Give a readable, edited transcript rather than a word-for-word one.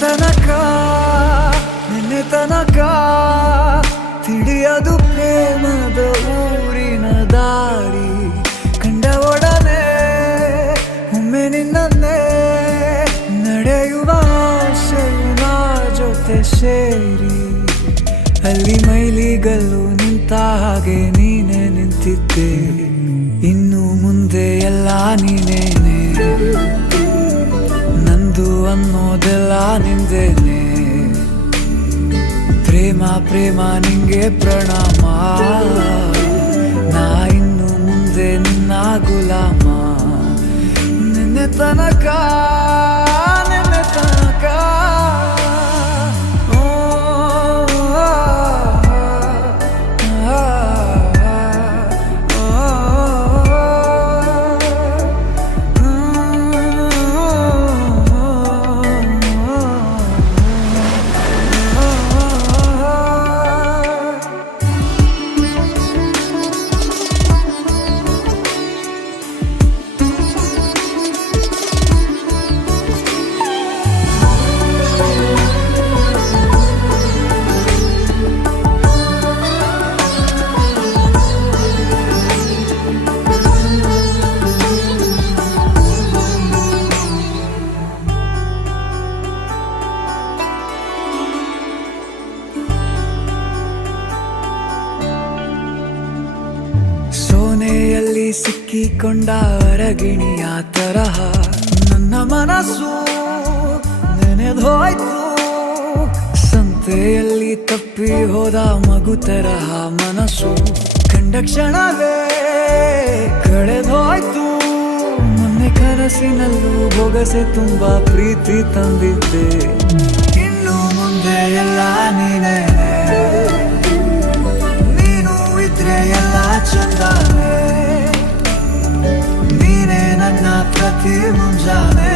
ತನಕ ನಿನ್ನೆ ತನಕ ತಿಳಿಯದು ಪ್ರೇಮದ ಊರಿನ ದಾರಿ ಕಂಡ ಒಡನೆ ಒಮ್ಮೆ ನಿನ್ನೇ ನಡೆಯುವ ಆಸೆಯು ನಾ ಜೊತೆ ಸೇರಿ ಅಲ್ಲಿ ಮೈಲಿಗಲ್ಲು ನಿಂತ ಹಾಗೆ ನೀನೆ ನಿಂತಿದ್ದೆ ಇನ್ನು ಮುಂದೆ ಎಲ್ಲ ನೀನೇನೆ ನಂದು ಅನ್ನೋದೆಲ್ಲ ನಿಂದೇನೆ ಪ್ರೇಮ ಪ್ರೇಮ ನಿಂಗೆ ಪ್ರಣಾಮ ನಾ ಇನ್ನು ಮುಂದೆ ನಿನ್ನ ಗುಲಾಮ ನಿನ್ನೆ ತನಕ ನಿನ್ನೆ ತನಕ ಸೋನೆಯಲ್ಲಿ ಸಿಕ್ಕಿಕೊಂಡ ಅರಗಿಣಿಯ ತರಹ ನನ್ನ ಮನಸ್ಸು ನೆನೆದೋಯ್ತು ಸಂತೆಯಲ್ಲಿ ತಪ್ಪಿ ಹೋದ ಮಗು ತರಹ ಮನಸ್ಸು ಕಂಡ ಕ್ಷಣವೇ ಕಳೆದೋಯ್ತು ಮೊನ್ನೆ ಕನಸಿನಲ್ಲೂ ಬೊಗಸೆ ತುಂಬಾ ಪ್ರೀತಿ ತಂದಿದ್ದೆ ಇನ್ನು ಮುಂದೆ ಎಲ್ಲ ನೀನೇ ಎಲ್ಲ ಚಂದಾನೆ ನೀನೇ ನನ್ನ ಪ್ರತಿ ಮುಂಜಾನೆ